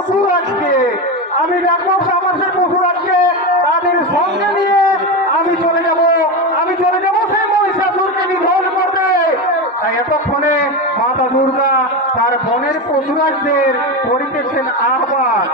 পশুরাজকে আমি ডাকবো, আমার সেই পশুরাজকে তাদের সঙ্গে নিয়ে আমি চলে যাব সেই মহিষাসুরকে নিধন করতে। তাই এতক্ষণে মাতা দুর্গা তার বনের পশুরাজদের করিতেছেন আহ্বান।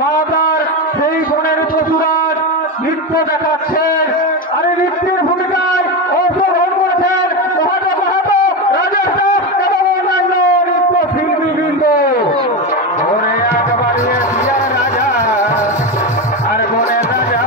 মাতার সেই বনের পশুরাজ নৃত্য দেখাচ্ছেন। আরে নৃত্যের ভূমিকায় অংশগ্রহণ করেছেন রাজেশ দাস এবং অন্যান্য নৃত্য শিল্পীবৃন্দ। রাজা আর বনের রাজা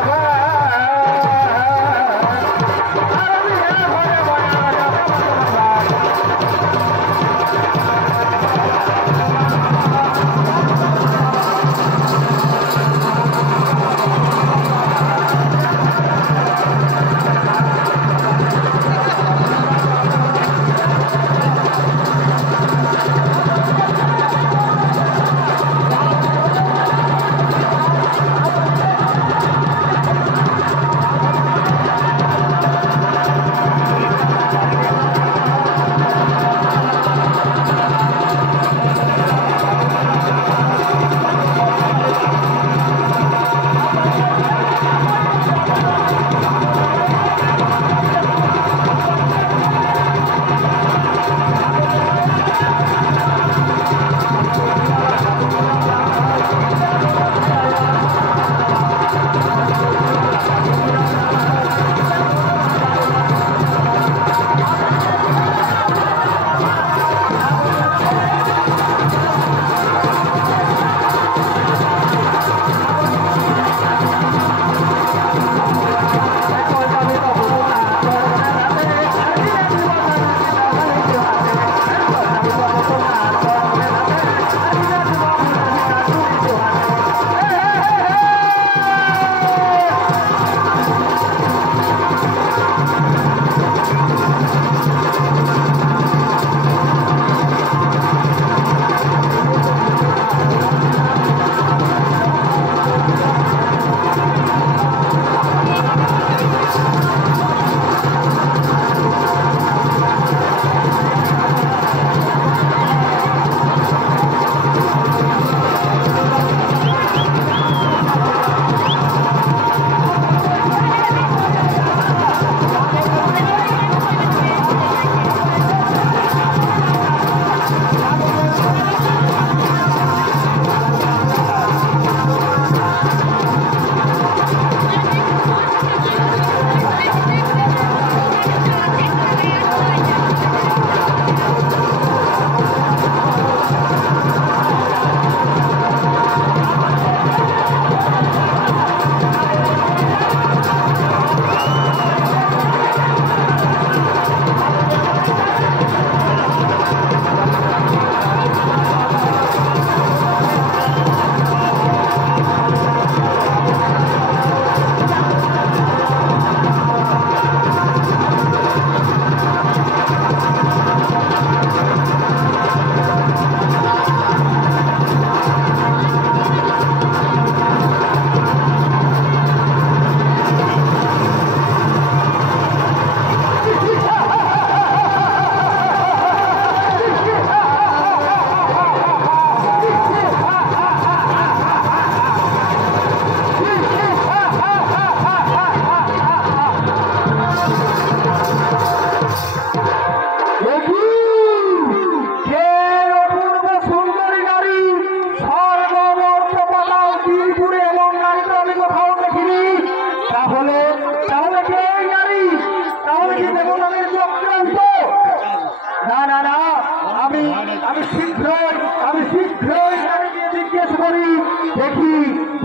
দেখি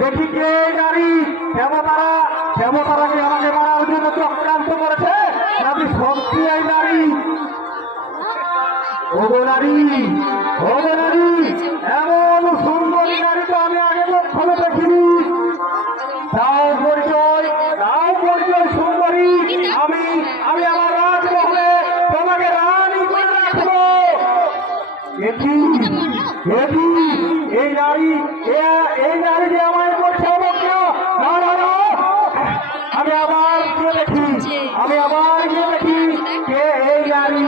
দেখি কে এই নারী ক্ষমতারা কি আমাকে মারার জন্য চক্রান্ত করেছে নাকি সত্যি এই নারী ওগো নারী এমন সুন্দরী নারী তো আমি আগে কখনো দেখিনি দাও পরিচয় সুন্দরী আমি আমার রাজমহলে তোমাকে রানী করে রাখবো এই নারী যে আমায় করছে অবজ্ঞা আমি আবার গিয়ে দেখি কে এই নারী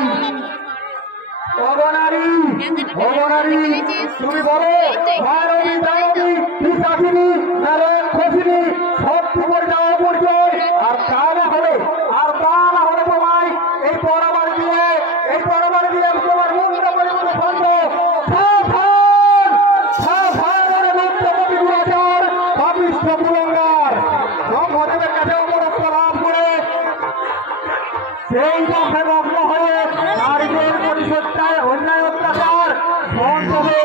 অবনারী তুমি বলো ভারতী দানবী পিসাচিনী খসিনী সত্যি করে যাওয়া পরিচয় আর তা না হলে তোমায় এই পরাবারে দিয়ে তোমার মুন্ডা পরিবর্তন বন্ধ সেই পথে মগ্ন হয়ে নারীদের পরিচর্যায় অন্যায় অত্যাচার বন্ধ হবে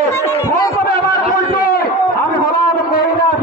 আমার পরিচয় আমি হলাম কৈলাস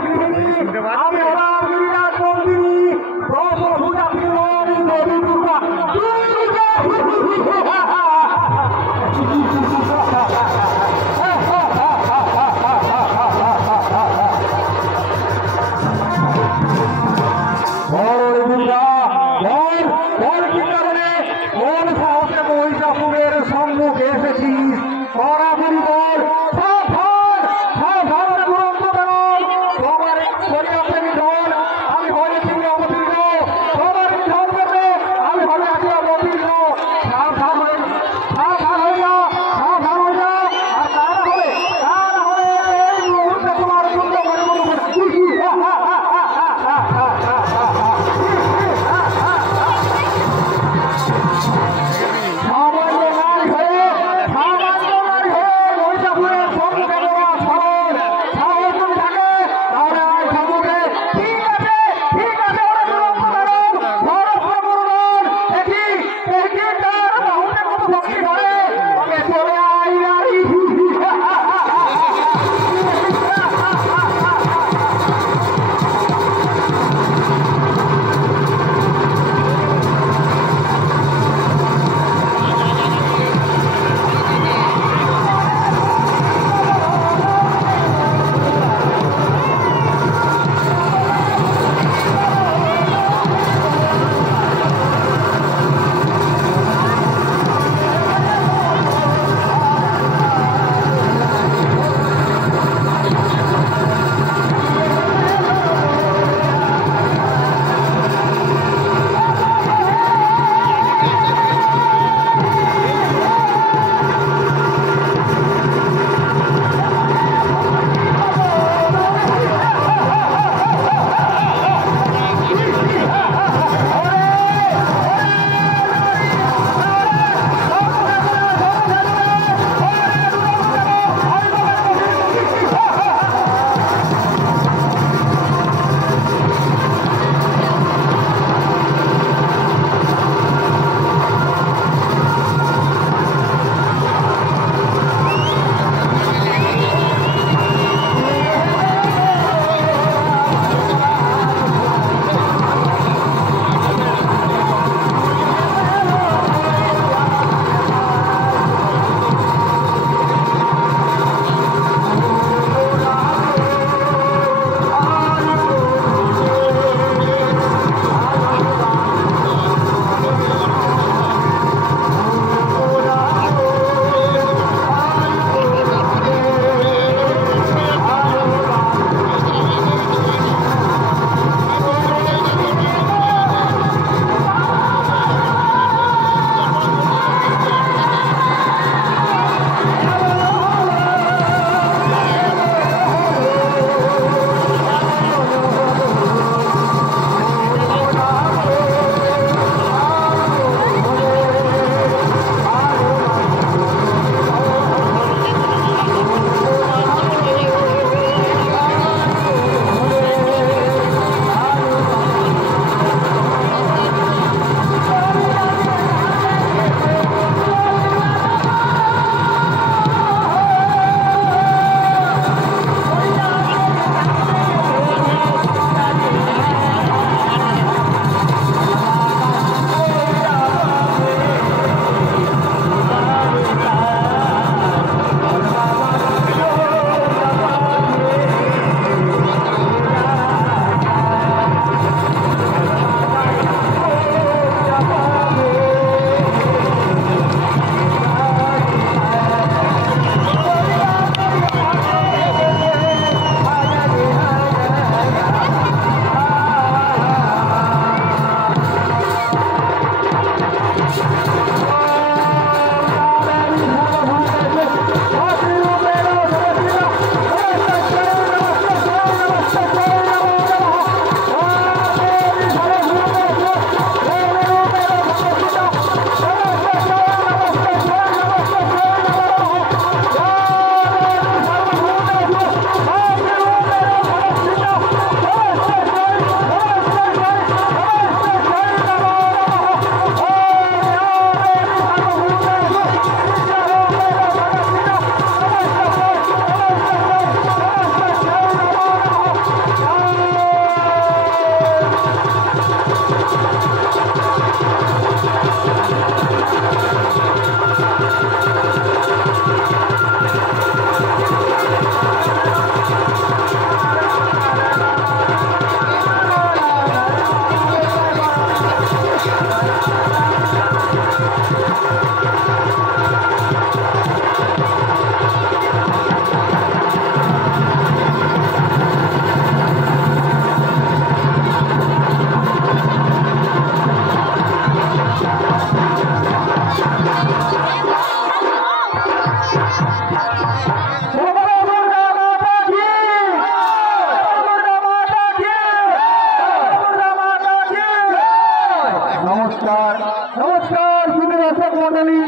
মন্ডলী,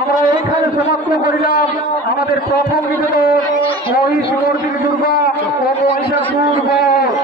আমরা এইখানে সমাপ্ত করিলাম আমাদের প্রথম নিবেদন মহিষ মর্দিনী দুর্গা ও মহিষাসুর বধ।